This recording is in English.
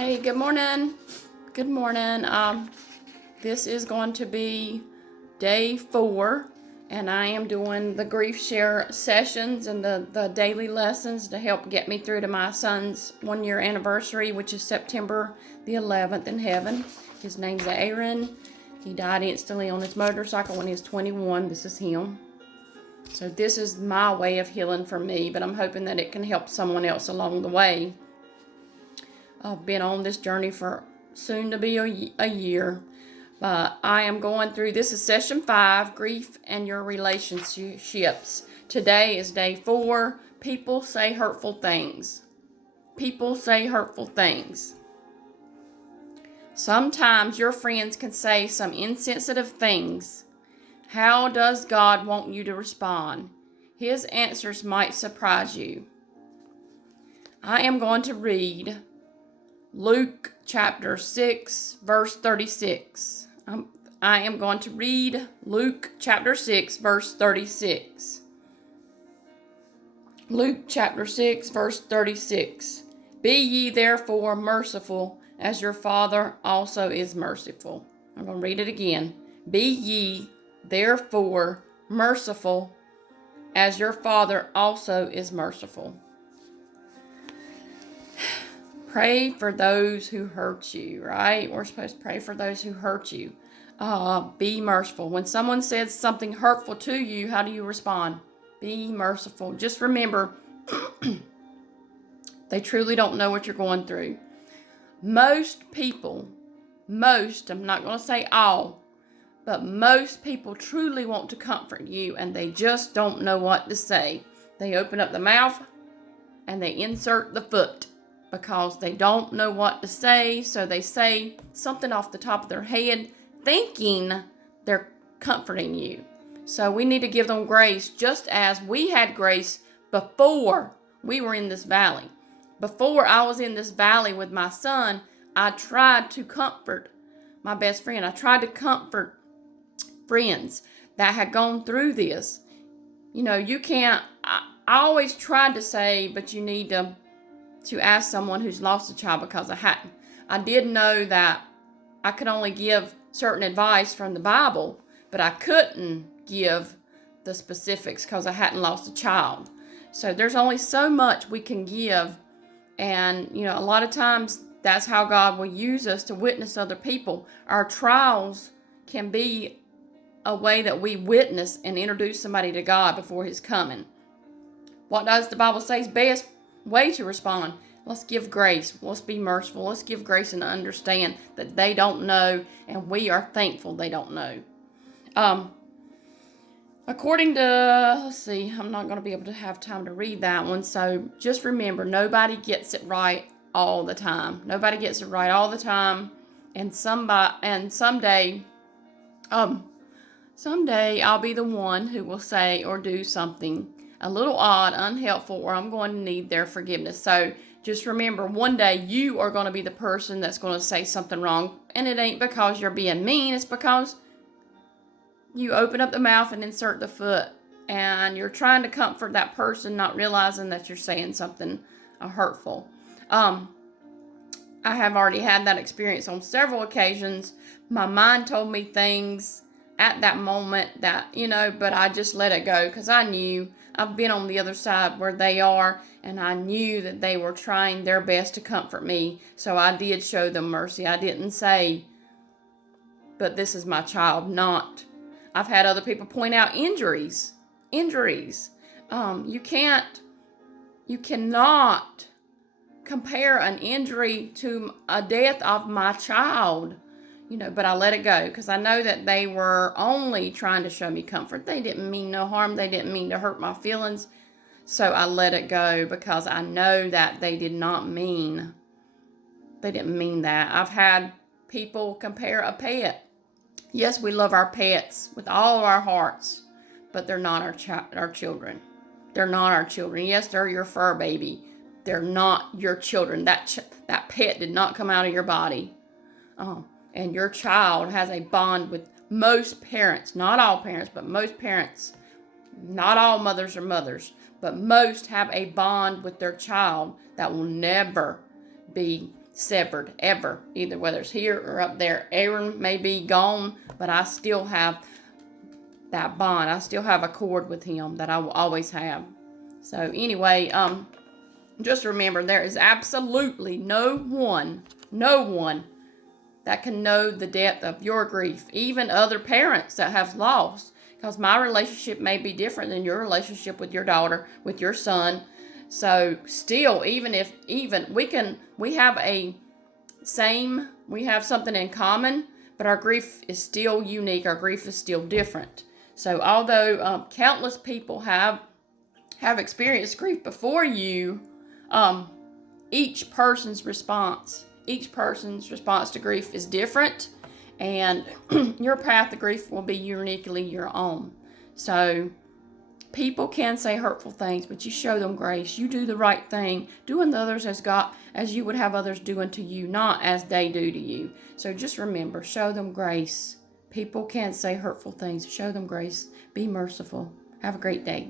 Hey, good morning. Good morning. This is going to be day 4, and I am doing the grief share sessions and the daily lessons to help get me through to my son's 1-year anniversary, which is September the 11th in heaven. His name's Aaron. He died instantly on his motorcycle when he was 21. This is him. So this is my way of healing for me, but I'm hoping that it can help someone else along the way. I've been on this journey for soon to be a year. But I am going through, this is session 5, grief and your relationships. Today is day 4. People say hurtful things. People say hurtful things. Sometimes your friends can say some insensitive things. How does God want you to respond? His answers might surprise you. I am going to read Luke chapter 6, verse 36. I am going to read Luke chapter 6, verse 36. Luke chapter 6, verse 36. Be ye therefore merciful, as your Father also is merciful. I'm going to read it again. Be ye therefore merciful, as your Father also is merciful. Pray for those who hurt you, right? We're supposed to pray for those who hurt you. Be merciful. When someone says something hurtful to you, how do you respond? Be merciful. Just remember, they truly don't know what you're going through. Most people, I'm not going to say all, but most people truly want to comfort you, and they just don't know what to say. They open up the mouth and they insert the foot, because they don't know what to say, so they say something off the top of their head, thinking they're comforting you. So we need to give them grace, just as we had grace before we were in this valley. Before I was in this valley with my son, I tried to comfort my best friend. I tried to comfort friends that had gone through this. You know, you can't, I always tried to say, but you need to ask someone who's lost a child, because I did know that I could only give certain advice from the Bible, but I couldn't give the specifics because I hadn't lost a child. So there's only so much we can give, and a lot of times that's how God will use us to witness other people. Our trials can be a way that we witness and introduce somebody to God before His coming. What does the Bible say is best way to respond? Let's give grace. Let's be merciful. Let's give grace and understand that they don't know, and we are thankful they don't know. According to, let's see, I'm not going to be able to have time to read that one. So just remember, nobody gets it right all the time. Nobody gets it right all the time. And someday I'll be the one who will say or do something a little odd, unhelpful, or I'm going to need their forgiveness. So just remember, one day you are going to be the person that's going to say something wrong. And it ain't because you're being mean. It's because you open up the mouth and insert the foot. And you're trying to comfort that person, not realizing that you're saying something hurtful. I have already had that experience on several occasions. My mind told me things at that moment that, but I just let it go, because I knew I've been on the other side where they are, and I knew that they were trying their best to comfort me. So I did show them mercy. I didn't say, but this is my child, not. I've had other people point out injuries. You cannot compare an injury to a death of my child. But I let it go, because I know that they were only trying to show me comfort. They didn't mean no harm. They didn't mean to hurt my feelings. So I let it go, because I know that they didn't mean that. I've had people compare a pet. Yes, we love our pets with all of our hearts, but they're not our children. They're not our children. Yes, they're your fur baby. They're not your children. That pet did not come out of your body. And your child has a bond with most parents, not all parents, but most parents. Not all mothers are mothers, but most have a bond with their child that will never be severed ever, either whether it's here or up there. Aaron may be gone, but I still have that bond. I still have a cord with him that I will always have. So anyway, just remember, there is absolutely no one that can know the depth of your grief, even other parents that have lost, because my relationship may be different than your relationship with your daughter, with your son. So still, we have something in common, but our grief is still unique. Our grief is still different. So although countless people have experienced grief before you, each person's response to grief is different, and your path to grief will be uniquely your own. So people can say hurtful things, but you show them grace. You do the right thing, doing to others as you would have others do unto you, not as they do to you. So just remember, show them grace. People can say hurtful things. Show them grace. Be merciful. Have a great day.